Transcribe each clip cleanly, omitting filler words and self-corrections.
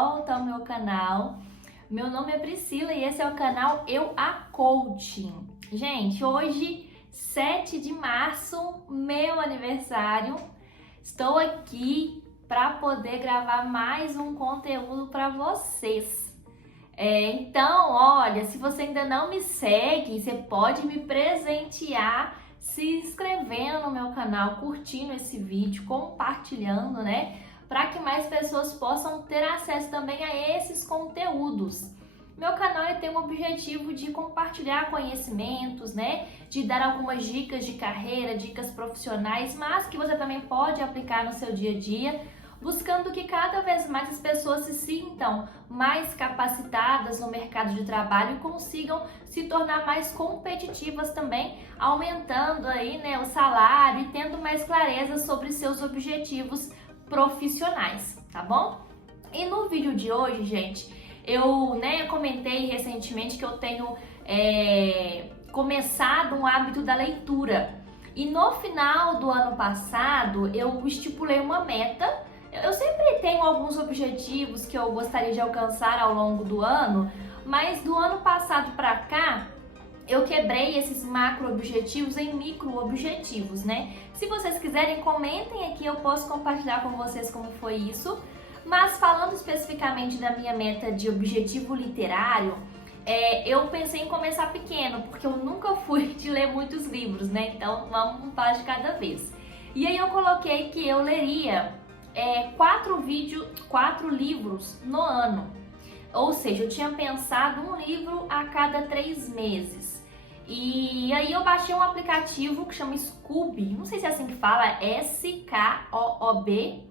volta ao meu canal. Meu nome é Priscila e esse é o canal Eu A Coaching. Gente, hoje, 7 de março, meu aniversário, estou aqui para poder gravar mais um conteúdo para vocês. Então, olha, se você ainda não me segue, você pode me presentear se inscrevendo no meu canal, curtindo esse vídeo, compartilhando, né? Para que mais pessoas possam ter acesso também a esses conteúdos. Meu canal tem o objetivo de compartilhar conhecimentos, né? De dar algumas dicas de carreira, dicas profissionais, mas que você também pode aplicar no seu dia a dia, buscando que cada vez mais as pessoas se sintam mais capacitadas no mercado de trabalho e consigam se tornar mais competitivas também, aumentando aí, né, o salário e tendo mais clareza sobre seus objetivos profissionais, tá bom? E no vídeo de hoje, gente, eu comentei recentemente que eu tenho começado um hábito da leitura. E no final do ano passado, eu estipulei uma meta. Eu sempre tenho alguns objetivos que eu gostaria de alcançar ao longo do ano, mas do ano passado para cá, eu quebrei esses macro objetivos em micro objetivos, né? Se vocês quiserem, comentem aqui, eu posso compartilhar com vocês como foi isso. Mas falando especificamente da minha meta de objetivo literário, eu pensei em começar pequeno, porque eu nunca fui de ler muitos livros, né? Então vamos um passo de cada vez. E aí eu coloquei que eu leria 4 livros no ano. Ou seja, eu tinha pensado um livro a cada 3 meses. E aí eu baixei um aplicativo que chama Scoob, não sei se é assim que fala, Scoob.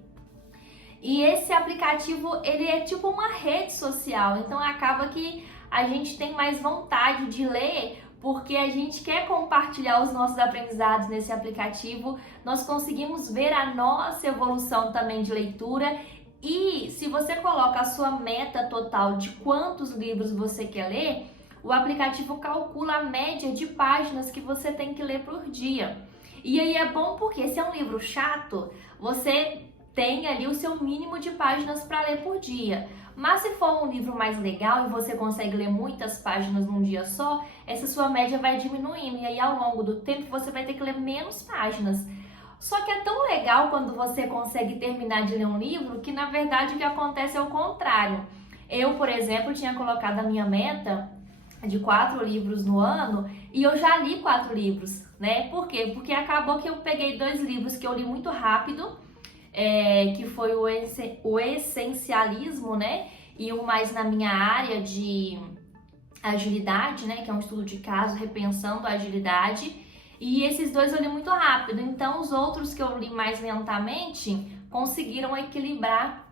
E esse aplicativo, ele é tipo uma rede social, então acaba que a gente tem mais vontade de ler porque a gente quer compartilhar os nossos aprendizados nesse aplicativo. Nós conseguimos ver a nossa evolução também de leitura. E se você coloca a sua meta total de quantos livros você quer ler, o aplicativo calcula a média de páginas que você tem que ler por dia. E aí é bom porque se é um livro chato, você tem ali o seu mínimo de páginas para ler por dia. Mas se for um livro mais legal e você consegue ler muitas páginas num dia só, essa sua média vai diminuindo e aí ao longo do tempo você vai ter que ler menos páginas. Só que é tão legal quando você consegue terminar de ler um livro que na verdade o que acontece é o contrário. Eu, por exemplo, tinha colocado a minha meta de 4 livros no ano e eu já li 4 livros, né? Por quê? Porque acabou que eu peguei 2 livros que eu li muito rápido, que foi o Essencialismo, né? E um mais na minha área de agilidade, né? Que é um estudo de caso repensando a agilidade. E esses 2 eu li muito rápido. Então, os outros que eu li mais lentamente conseguiram equilibrar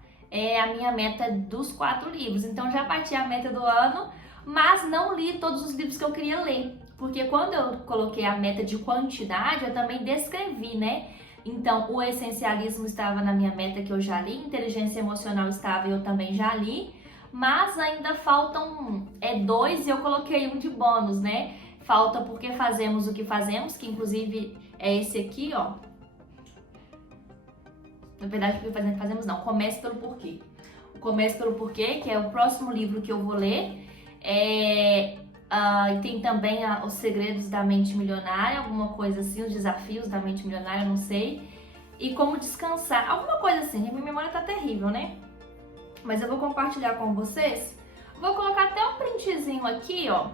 a minha meta dos 4 livros. Então, já bati a meta do ano, mas não li todos os livros que eu queria ler. Porque quando eu coloquei a meta de quantidade, eu também descrevi, né? Então, o Essencialismo estava na minha meta que eu já li, Inteligência Emocional estava e eu também já li, mas ainda faltam 2 e eu coloquei um de bônus, né? Falta Porque Fazemos o que Fazemos, que inclusive é esse aqui, ó. Na verdade, Porque Fazemos o que Fazemos não, Comece pelo Porquê. O Comece pelo Porquê, que é o próximo livro que eu vou ler, e tem também Os Segredos da Mente Milionária, alguma coisa assim, Os Desafios da Mente Milionária, não sei. E Como Descansar, alguma coisa assim. Minha memória tá terrível, né? Mas eu vou compartilhar com vocês. Vou colocar até um printzinho aqui, ó,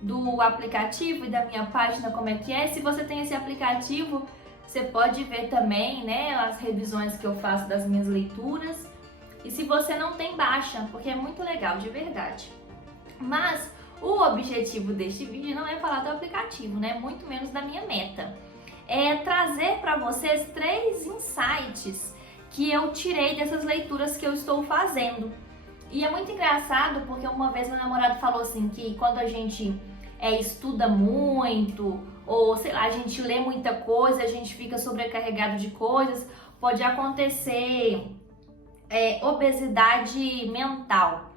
do aplicativo e da minha página, como é que é. Se você tem esse aplicativo, você pode ver também, né, as revisões que eu faço das minhas leituras. E se você não tem, baixa, porque é muito legal, de verdade. Mas o objetivo deste vídeo não é falar do aplicativo, né? Muito menos da minha meta. É trazer para vocês 3 insights que eu tirei dessas leituras que eu estou fazendo. E é muito engraçado porque uma vez meu namorado falou assim que quando a gente estuda muito, ou sei lá, a gente lê muita coisa, a gente fica sobrecarregado de coisas, pode acontecer obesidade mental.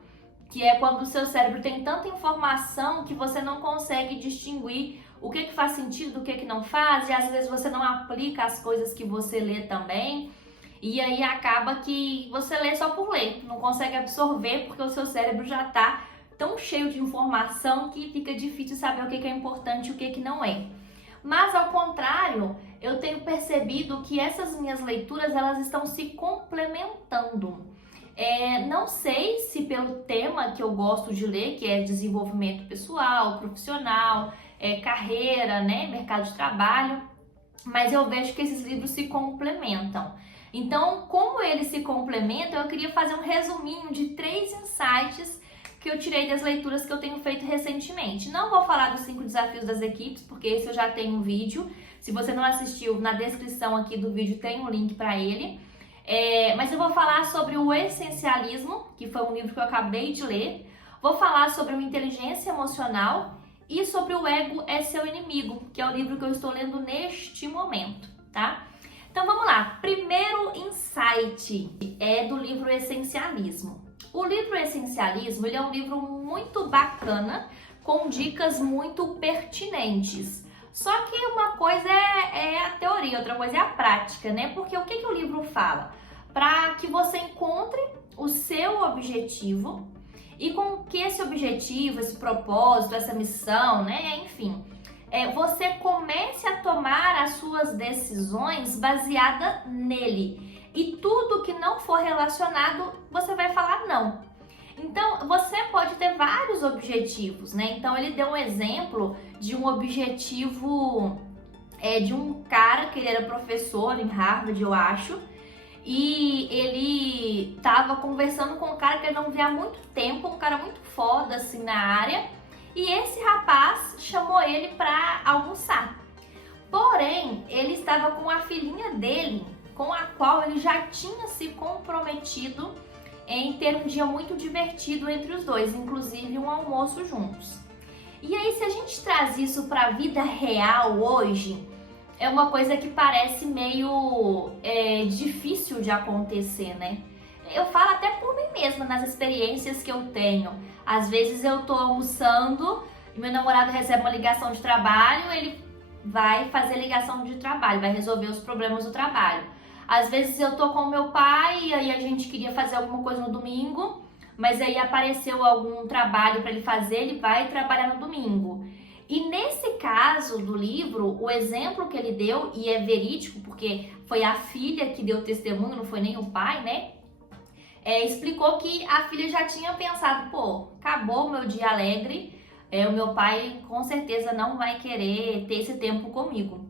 Que é quando o seu cérebro tem tanta informação que você não consegue distinguir o que faz sentido do que não faz, e às vezes você não aplica as coisas que você lê também. E aí acaba que você lê só por ler, não consegue absorver porque o seu cérebro já tá tão cheio de informação que fica difícil saber o que é importante e o que não é. Mas ao contrário, eu tenho percebido que essas minhas leituras elas estão se complementando. Não sei se pelo tema que eu gosto de ler, que é desenvolvimento pessoal, profissional, carreira, né, mercado de trabalho, mas eu vejo que esses livros se complementam. Então, como eles se complementam, eu queria fazer um resuminho de 3 insights que eu tirei das leituras que eu tenho feito recentemente. Não vou falar dos 5 desafios das equipes, porque esse eu já tenho um vídeo. Se você não assistiu, na descrição aqui do vídeo tem um link para ele. Mas eu vou falar sobre o essencialismo, que foi um livro que eu acabei de ler. Vou falar sobre uma inteligência emocional e sobre o ego é seu inimigo, que é o livro que eu estou lendo neste momento, tá? Então vamos lá. Primeiro insight é do livro Essencialismo. O livro Essencialismo, ele é um livro muito bacana, com dicas muito pertinentes. Só que uma coisa é a teoria, outra coisa é a prática, né? Porque o que o livro fala? Para que você encontre o seu objetivo e com que esse objetivo, esse propósito, essa missão, né? Enfim, você comece a tomar as suas decisões baseada nele. E tudo que não for relacionado, você vai falar não. Então, você pode ter vários objetivos, né? Então, ele deu um exemplo de um objetivo de um cara que ele era professor em Harvard, eu acho, e ele tava conversando com um cara que ele não via há muito tempo, um cara muito foda, assim, na área, e esse rapaz chamou ele para almoçar. Porém, ele estava com a filhinha dele, com a qual ele já tinha se comprometido em ter um dia muito divertido entre os dois, inclusive um almoço juntos. E aí, se a gente traz isso para a vida real hoje, é uma coisa que parece meio difícil de acontecer, né? Eu falo até por mim mesma, nas experiências que eu tenho. Às vezes eu tô almoçando e meu namorado recebe uma ligação de trabalho, ele vai fazer ligação de trabalho, vai resolver os problemas do trabalho. Às vezes eu tô com o meu pai e aí a gente queria fazer alguma coisa no domingo, mas aí apareceu algum trabalho para ele fazer, ele vai trabalhar no domingo. E nesse caso do livro, o exemplo que ele deu, e é verídico, porque foi a filha que deu testemunho, não foi nem o pai, né? Explicou que a filha já tinha pensado, pô, acabou o meu dia alegre, o meu pai com certeza não vai querer ter esse tempo comigo.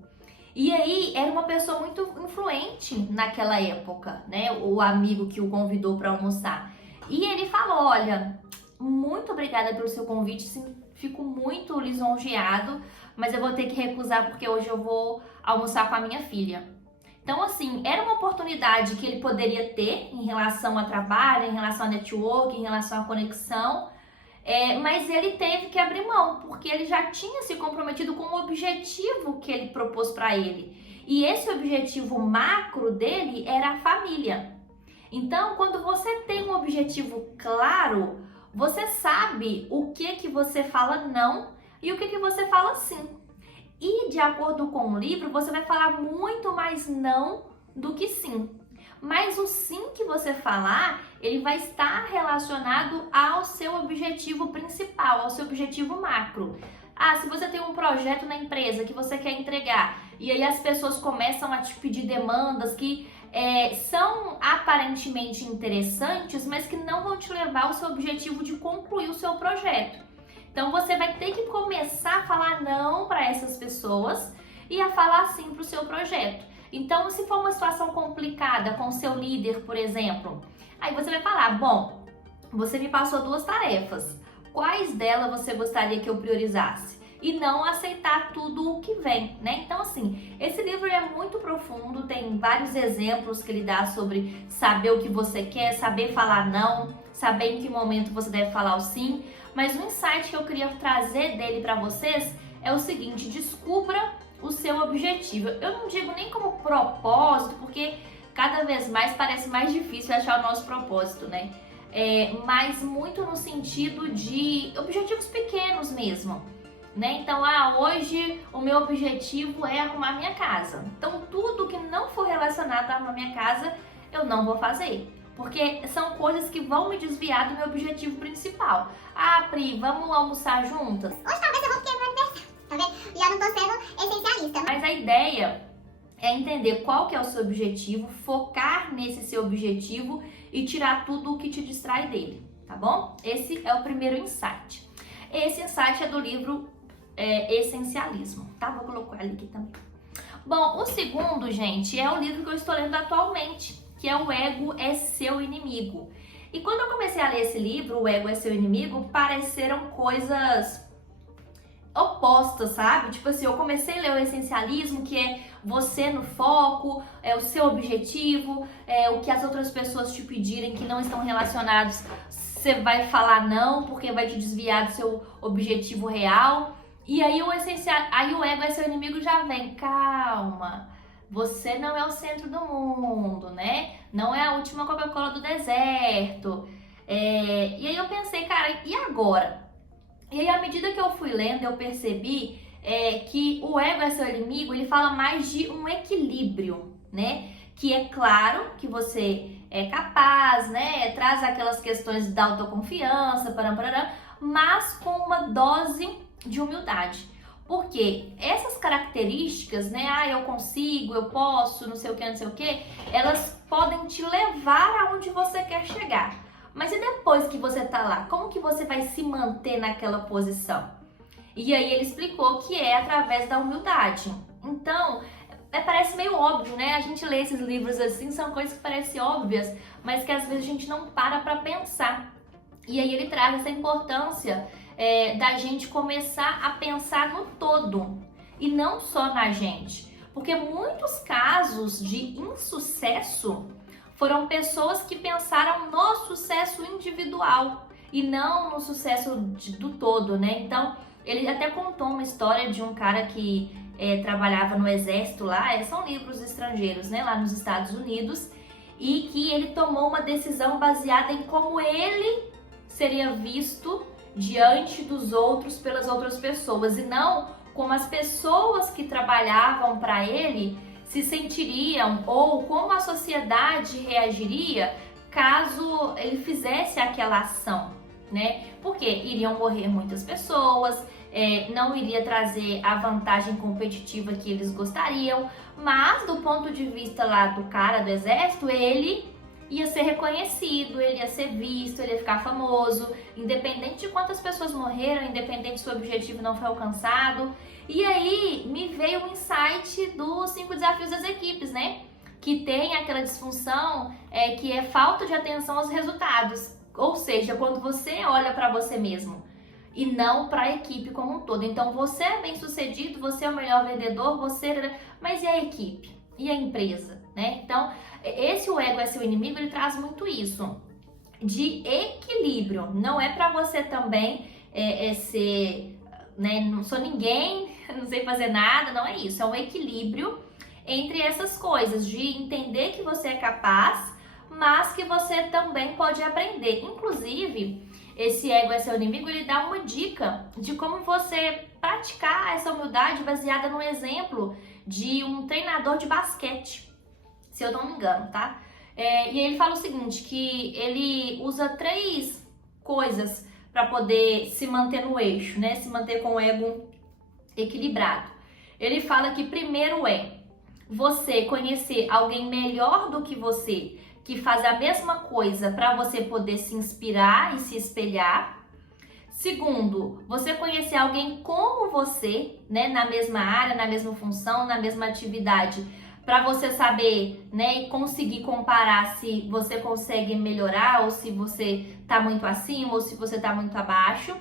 E aí, era uma pessoa muito influente naquela época, né? O amigo que o convidou para almoçar. E ele falou, olha, muito obrigada pelo seu convite, sim, fico muito lisonjeado, mas eu vou ter que recusar porque hoje eu vou almoçar com a minha filha. Então, assim, era uma oportunidade que ele poderia ter em relação a trabalho, em relação a network, em relação à conexão, mas ele teve que abrir mão, porque ele já tinha se comprometido com o objetivo que ele propôs para ele. E esse objetivo macro dele era a família. Então, quando você tem um objetivo claro, você sabe o que você fala não e o que você fala sim. E de acordo com o livro, você vai falar muito mais não do que sim. Mas o sim que você falar, ele vai estar relacionado ao seu objetivo principal, ao seu objetivo macro. Se você tem um projeto na empresa que você quer entregar e aí as pessoas começam a te pedir demandas que são aparentemente interessantes, mas que não vão te levar ao seu objetivo de concluir o seu projeto. Então você vai ter que começar a falar não para essas pessoas e a falar sim para o seu projeto. Então, se for uma situação complicada com o seu líder, por exemplo, aí você vai falar, bom, você me passou 2 tarefas, quais delas você gostaria que eu priorizasse? E não aceitar tudo o que vem, né? Então, assim, esse livro é muito profundo, tem vários exemplos que ele dá sobre saber o que você quer, saber falar não, saber em que momento você deve falar o sim. Mas o insight que eu queria trazer dele para vocês é o seguinte, descubra o seu objetivo. Eu não digo nem como propósito, porque cada vez mais parece mais difícil achar o nosso propósito, né? Mas muito no sentido de objetivos pequenos mesmo, né? Então, hoje o meu objetivo é arrumar minha casa. Então, tudo que não for relacionado a arrumar minha casa eu não vou fazer. Porque são coisas que vão me desviar do meu objetivo principal. Ah, Pri, vamos almoçar juntas? Hoje talvez eu vou porque é meu aniversário, tá vendo? Já não tô sendo essencialista. Mas a ideia é entender qual que é o seu objetivo, focar nesse seu objetivo e tirar tudo o que te distrai dele, tá bom? Esse é o primeiro insight. Esse insight é do livro Essencialismo, tá? Vou colocar ele aqui também. Bom, o segundo, gente, é o livro que eu estou lendo atualmente, que é O Ego é Seu Inimigo. E quando eu comecei a ler esse livro, O Ego é Seu Inimigo, pareceram coisas opostas, sabe? Tipo assim, eu comecei a ler o essencialismo, que é você no foco, é o seu objetivo, é o que as outras pessoas te pedirem que não estão relacionados, você vai falar não, porque vai te desviar do seu objetivo real. E aí o ego é seu inimigo já vem, calma, você não é o centro do mundo, né? Não é a última Coca-Cola do deserto. E aí eu pensei, cara, e agora? E aí, à medida que eu fui lendo, eu percebi que o ego é seu inimigo, ele fala mais de um equilíbrio, né? Que é claro que você é capaz, né? Traz aquelas questões da autoconfiança, mas com uma dose de humildade. Porque essas características, né? Ah, eu consigo, eu posso, não sei o que, elas podem te levar aonde você quer chegar. Mas e depois que você tá lá, como que você vai se manter naquela posição? E aí ele explicou que é através da humildade. Então, parece meio óbvio, né? A gente lê esses livros assim, são coisas que parecem óbvias, mas que às vezes a gente não para pra pensar. E aí ele traz essa importância da gente começar a pensar no todo e não só na gente. Porque muitos casos de insucesso foram pessoas que pensaram no sucesso individual e não no sucesso do todo, né? Então, ele até contou uma história de um cara que trabalhava no exército lá, são livros estrangeiros, né? Lá nos Estados Unidos, e que ele tomou uma decisão baseada em como ele seria visto diante dos outros pelas outras pessoas e não como as pessoas que trabalhavam para ele se sentiriam ou como a sociedade reagiria caso ele fizesse aquela ação, né? Porque iriam morrer muitas pessoas, não iria trazer a vantagem competitiva que eles gostariam, mas do ponto de vista lá do cara do exército, ele ia ser reconhecido, ele ia ser visto, ele ia ficar famoso, independente de quantas pessoas morreram, independente se o objetivo não foi alcançado. E aí me veio o insight dos 5 desafios das equipes, né? Que tem aquela disfunção que é falta de atenção aos resultados. Ou seja, quando você olha para você mesmo e não para a equipe como um todo. Então você é bem sucedido, você é o melhor vendedor, mas e a equipe? E a empresa? Né? Então, o ego é seu inimigo, ele traz muito isso, de equilíbrio. Não é para você também ser, né, não sou ninguém, não sei fazer nada, não é isso. É um equilíbrio entre essas coisas, de entender que você é capaz, mas que você também pode aprender. Inclusive, esse ego é seu inimigo, ele dá uma dica de como você praticar essa humildade baseada no exemplo de um treinador de basquete, se eu não me engano, tá? E ele fala o seguinte, que ele usa 3 coisas para poder se manter no eixo, né? Se manter com o ego equilibrado. Ele fala que primeiro você conhecer alguém melhor do que você, que faz a mesma coisa para você poder se inspirar e se espelhar. Segundo, você conhecer alguém como você, né, na mesma área, na mesma função, na mesma atividade, para você saber, né, e conseguir comparar se você consegue melhorar ou se você está muito acima ou se você está muito abaixo.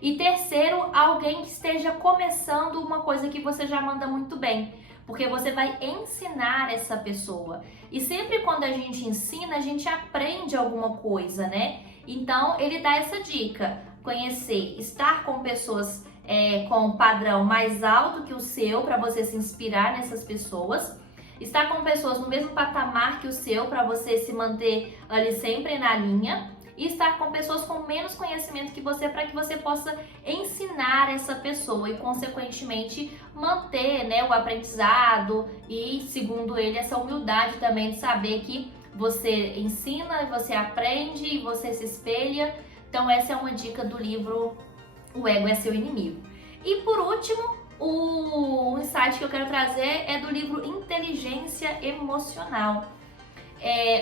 E terceiro, alguém que esteja começando uma coisa que você já manda muito bem, porque você vai ensinar essa pessoa. E sempre quando a gente ensina, a gente aprende alguma coisa, né? Então, ele dá essa dica, conhecer, estar com pessoas com um padrão mais alto que o seu, para você se inspirar nessas pessoas. Estar com pessoas no mesmo patamar que o seu, para você se manter ali sempre na linha. E estar com pessoas com menos conhecimento que você, para que você possa ensinar essa pessoa e, consequentemente, manter, né, o aprendizado e, segundo ele, essa humildade também de saber que você ensina, você aprende, você se espelha. Então essa é uma dica do livro O Ego é Seu Inimigo. E por último, o insight que eu quero trazer é do livro Inteligência Emocional.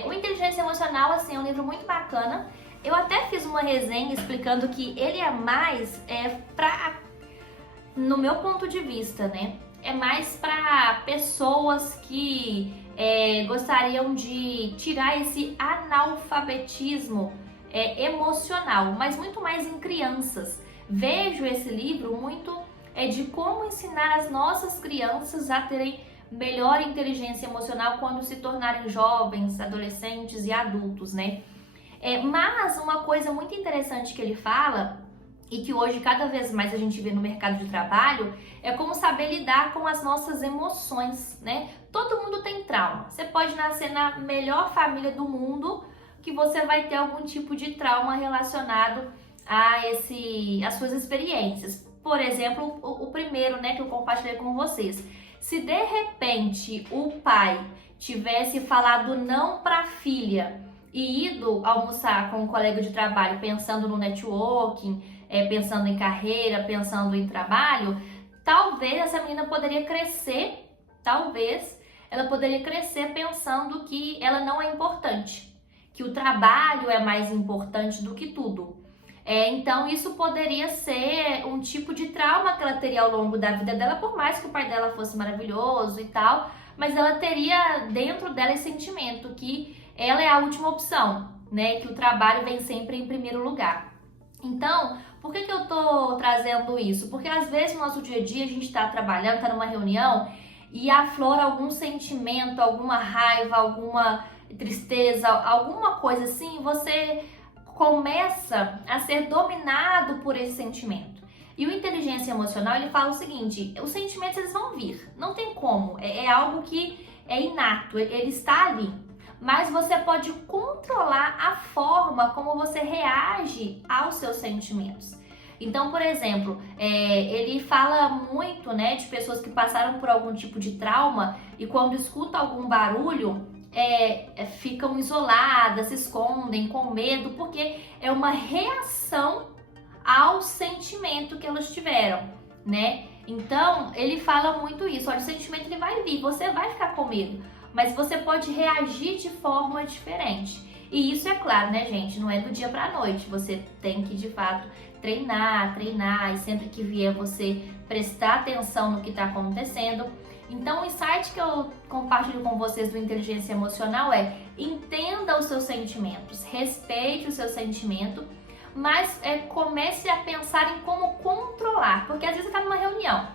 O Inteligência Emocional, assim, é um livro muito bacana. Eu até fiz uma resenha explicando que ele é mais no meu ponto de vista, né? É mais para pessoas que gostariam de tirar esse analfabetismo emocional, mas muito mais em crianças. Vejo esse livro muito de como ensinar as nossas crianças a terem melhor inteligência emocional quando se tornarem jovens, adolescentes e adultos, né? Mas uma coisa muito interessante que ele fala, e que hoje cada vez mais a gente vê no mercado de trabalho, é como saber lidar com as nossas emoções, né? Todo mundo tem trauma. Você pode nascer na melhor família do mundo, que você vai ter algum tipo de trauma relacionado às suas experiências. Por exemplo, o primeiro, né, que eu compartilhei com vocês. Se de repente o pai tivesse falado não para a filha e ido almoçar com um colega de trabalho pensando no networking, pensando em carreira, pensando em trabalho, talvez essa menina poderia crescer, ela poderia crescer pensando que ela não é importante, que o trabalho é mais importante do que tudo. Então isso poderia ser um tipo de trauma que ela teria ao longo da vida dela, por mais que o pai dela fosse maravilhoso e tal, mas ela teria dentro dela esse sentimento que ela é a última opção, né? Que o trabalho vem sempre em primeiro lugar. Então, por que eu tô trazendo isso? Porque às vezes no nosso dia a dia a gente tá trabalhando, tá numa reunião e aflora algum sentimento, alguma raiva, alguma tristeza, alguma coisa assim, você começa a ser dominado por esse sentimento. E o inteligência emocional, ele fala o seguinte: os sentimentos eles vão vir, não tem como, é algo que é inato, ele está ali. Mas você pode controlar a forma como você reage aos seus sentimentos. Então, por exemplo, ele fala muito, né, de pessoas que passaram por algum tipo de trauma e quando escutam algum barulho, ficam isoladas, se escondem com medo, porque é uma reação ao sentimento que elas tiveram, né? Então, ele fala muito isso. Olha, o sentimento ele vai vir, você vai ficar com medo, mas você pode reagir de forma diferente. E isso é claro, né, gente? Não é do dia pra noite. Você tem que, de fato, treinar, e sempre que vier você prestar atenção no que está acontecendo. Então, o insight que eu compartilho com vocês do Inteligência Emocional é: entenda os seus sentimentos, respeite o seu sentimento, mas comece a pensar em como controlar. Porque às vezes você está numa reunião,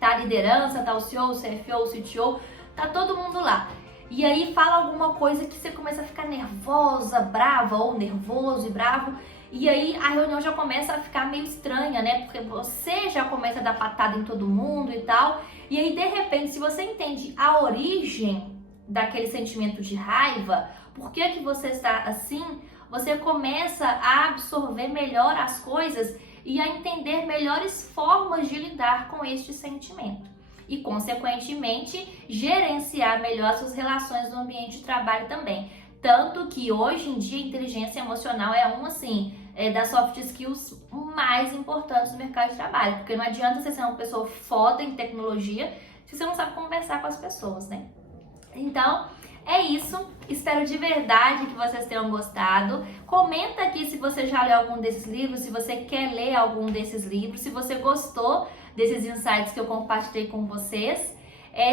tá a liderança, tá o CEO, o CFO, o CTO, tá todo mundo lá. E aí fala alguma coisa que você começa a ficar nervosa, brava, ou nervoso e bravo. E aí a reunião já começa a ficar meio estranha, né? Porque você já começa a dar patada em todo mundo e tal. E aí, de repente, se você entende a origem daquele sentimento de raiva, por que que você está assim, você começa a absorver melhor as coisas e a entender melhores formas de lidar com este sentimento. E, consequentemente, gerenciar melhor suas relações no ambiente de trabalho também. Tanto que hoje em dia a inteligência emocional é das soft skills mais importantes do mercado de trabalho. Porque não adianta você ser uma pessoa foda em tecnologia se você não sabe conversar com as pessoas, né? Então, é isso. Espero de verdade que vocês tenham gostado. Comenta aqui se você já leu algum desses livros, se você quer ler algum desses livros, se você gostou desses insights que eu compartilhei com vocês.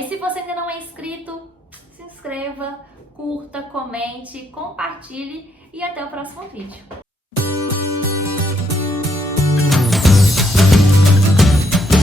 Se você ainda não é inscrito, se inscreva, curta, comente, compartilhe e até o próximo vídeo.